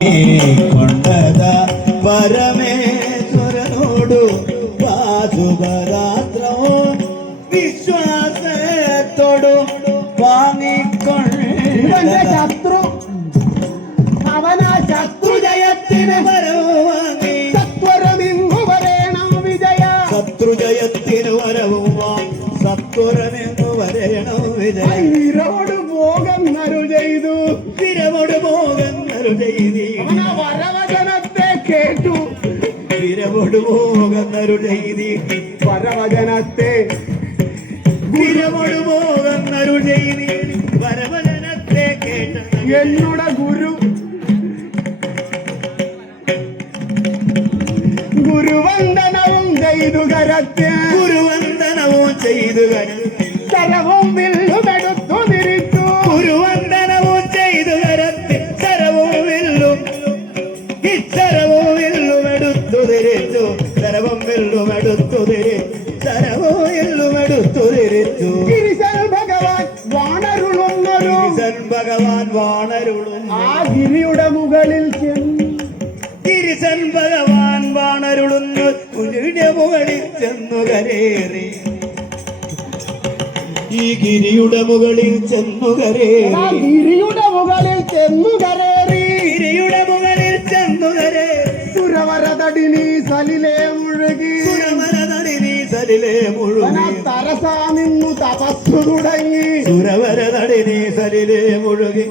കൊണ്ടത പരമേശ്വരനോടു പാശുപദാത്രമോ വിശ്വാസത്തോടു വാങ്ങിക്കൊണ്ട ശത്രു അവനാ ശത്രുജയത്തിന് വരവ് വാങ്ങി സത്വരമിങ്ങു വരേണം വിജയ ശത്രുജയത്തിന് വരവും വാങ്ങി സത്വരമെങ്ങു വരേണം വിജയ വിരവോട് പോകുന്നരു ചെയ്തു വിരവോട് പോകുന്നരു ചെയ്തി വരവചനത്തെ കേട്ടു വിരവോട് പോകുന്നരു ചെയ്തി വരവചനത്തെ വിരവോട് പോകുന്നരു ചെയ്തി വരവചനത്തെ കേട്ട എന്നുടെ ഗുരുവന്ദനവും ചെയ്തു കരത്ത് ഗുരുവന്ദനവും ചെയ്തു കരത്തിൽ ശരവും വില്ലുമെടുത്തു തിരിച്ചു ഗുരുവന്ദനവും ചെയ്തു കരത്തിൽ ശരവും വില്ലും ഇച്ചരവും വില്ലും എടുത്തു തിരിച്ചു ശരവും വില്ലും എടുത്തു ശരവും വില്ലും എടുത്തു തിരിച്ചു ഗിരിശൻ ഭഗവാൻ വാണരുളുന്നൊരു ഭഗവാൻ വാണരുളും ആ ഗിരിയുടെ മുകളിൽ ചെന്നു ഗിരിശൻ ഭഗവാൻ വാണരുളുന്നു ഗിരിയുടെ മുകളിൽ ചെന്നു കരേറി ഈ ഗിരിയുടെ മുകളിൽ ചെന്നു കരേറി ഗിരിയുടെ മുകളിൽ ചെന്നു കരേറി ഗിരിയുടെ മുകളിൽ ചെന്നു കരേറി സുരവരതടിനി സലിലെ മുഴുകി സുരവരതടിനി സലിലെ മുഴുകി തരസാ നിന്നു തപസ്സു തുടങ്ങി സുരവരതടിനി സലിലെ മുഴുകി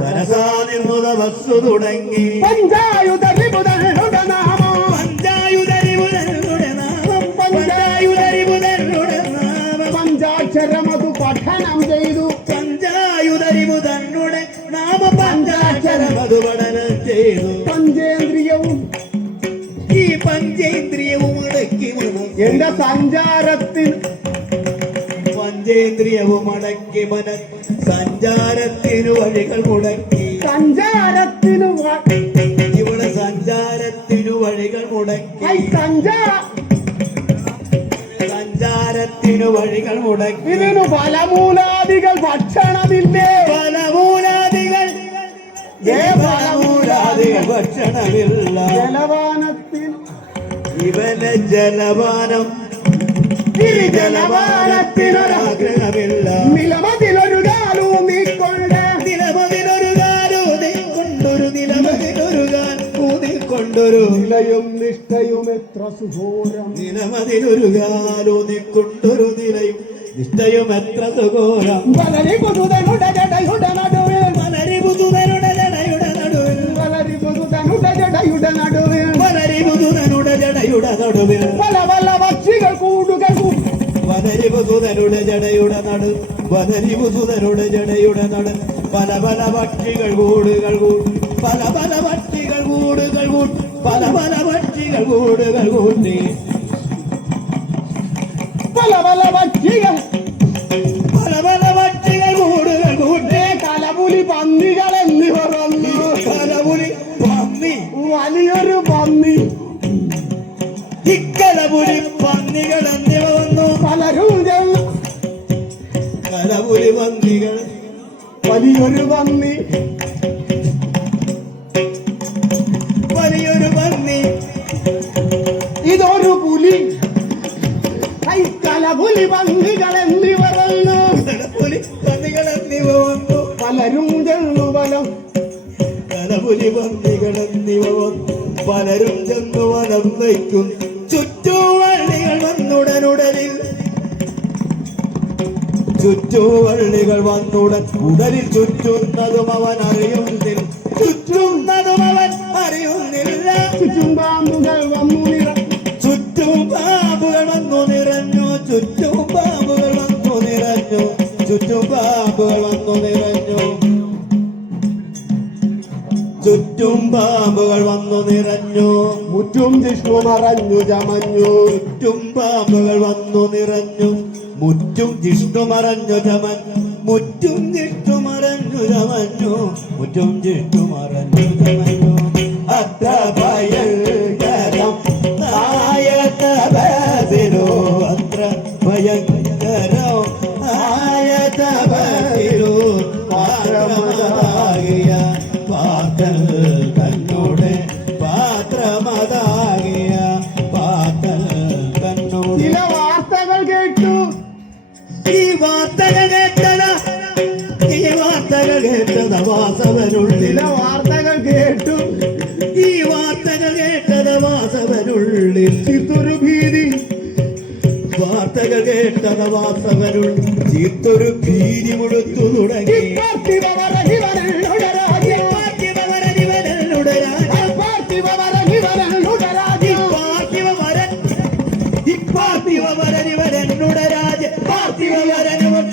തരസാ നിന്നു തപസ്സു തുടങ്ങി പഞ്ചായുധരി ബുധനുടെ നാമം പഞ്ചായുധരി ബുധനുടെ നാമം പഞ്ചായുധരി ബുധനുടെ നാമം പഞ്ചാക്ഷരമതു പഠനം ചെയ്തു പഞ്ചായുധരി ബുധനുടെ നാമ പഞ്ചാക്ഷരമതു പഠനം ചെയ്തു പഞ്ചേന്ദ്രിയവും ഈ പഞ്ചേന്ദ്രിയവും അടക്കി എന്റെ സഞ്ചാരത്തിൽ പഞ്ചേന്ദ്രിയവും അടക്കി മന സഞ്ചാരത്തിനു വഴികൾ മുടക്കി സഞ്ചാരത്തിനു ഇവിടെ സഞ്ചാരത്തിനു വഴികൾ മുടക്കി സഞ്ചാരത്തിനു വഴികൾ മുടക്കി ഇതിനു ഫലമൂലാദികൾ ഭക്ഷണമില്ലേ ഫലമൂലാദികൾ ഫലമൂലാദികൾ ഭക്ഷണമില്ല ജലപാനത്തിൽ ഇവന് ജലപാനം ജലപാനത്തിനൊരാഗ്രഹമില്ല നിലമതിലൊരു കാലൂന്നിക്കൊണ്ട് നിലമതിലൊരു കാലൂന്നിക്കൊണ്ടൊരു നിലമതിലൊരു കാലൂന്നിക്കൊണ്ടൊരു നിലയും നിഷ്ഠയും എത്ര സുഘോരം നിലമതിലൊരു കാലൂന്നിക്കൊണ്ടൊരു നിലയും നിഷ്ഠയും എത്ര സുഘോരം വളരി പുതുതനുടെ ജടയുടെ നടുവിൽ വളരെ പുതുതനുടെ ജടയുടെ നടുവിൽ വളരി പുതുതനുടെ ജടയുടെ നടുവിൽ വളരെ പുതുതനുടെ ജടയുടെ നടുവിൽ പല പല പക്ഷികൾ കൂടുകൾ വളരെ പുതുതനുടെ ജടയുടെ നടു വളരെ പുതുതനുടെ ജടയുടെ നടു പല പല പക്ഷികൾ കൂടുകൾ കൂട്ടി പല പല പക്ഷികൾ കൂടുകൾ കൂട്ടി പല പല പക്ഷികൾ കൂടുകൾ കൂട്ടി പല പല പക്ഷികൾ പല പല പക്ഷികൾ കൂടുകൾ കൂട്ടി കലപുലി പന്നികൾ എന്നിവർ വന്നു കലപുലി പന്നി വലിയൊരു പന്നി ഇക്കലപുലി പന്നികൾ എന്നിവ വന്നു പലരും ചെന്ന് കലപുലി പന്നികൾ വലിയൊരു പന്നി വലിയൊരു പന്നി ഇതൊരു പുലി കലപുലി പന്നികൾ എന്നിവർ വന്നു കലപുലി പന്നികൾ എന്നിവ വന്നു പലരും ചെന്നു വലം കലപുലി പന്നികൾ എന്നിവ വന്നു പലരും ചെന്നു വലം വയ്ക്കും ചുറ്റുവള്ളികൾ വന്നുടനുടലിൽ ചുറ്റുവള്ളികൾ വന്നുടൻ ഉടലിൽ ചുറ്റുന്നതും അവൻ അറിയുന്നില്ല ചുറ്റുന്നതും അവൻ അറിയുന്നില്ല ചുറ്റും പാമ്പുകൾ വന്നു ചുറ്റും പാമ്പുകൾ വന്നു നിറഞ്ഞു ചുറ്റും പാമ്പുകൾ വന്നു നിറഞ്ഞു ചുറ്റും പാമ്പുകൾ വന്നു നിറഞ്ഞു ചുറ്റും പാമ്പുകൾ വന്നു നിറഞ്ഞു മുറ്റും ജിഷ്ണു മറഞ്ഞു ചമഞ്ഞു ചുറ്റും പാമ്പുകൾ വന്നു നിറഞ്ഞു മുറ്റും ജിഷ്ണു മറഞ്ഞു ചമഞ്ഞു മുറ്റും ജിഷ്ണു മറഞ്ഞു ചമഞ്ഞു മുറ്റും ജിഷ്ണു മറഞ്ഞു ചമഞ്ഞു അത്ര ഭയങ്കരം ആയ തപസിലോ അത്ര ഭയങ്കരോ ആയ തപസിലോ പാരമതാകിയ പാർക്കൽ കണ്ണു വാസവനുള്ളിൽ ചില വാർത്തകൾ കേട്ടു ഈ വാർത്തകൾ കേട്ടത് വാസവനുള്ളിൽ ചിത്തൊരു ഭീതി വാർത്തകൾ കേട്ടത് വാസവനുള്ളിൽ ചീത്തൊരു ഭീതി മുഴുത്തു തുടങ്ങി പാർത്ഥിവവരനിവരനുടെ രാജ്യം പാർത്ഥിവവരനിവരനുടെ രാജ്യം പാർത്ഥിവവരനിവരനുടെ രാജ്യം പാർത്ഥിവവരനിവരനുടെ രാജ്യം പാർത്ഥിവവരനുവൻ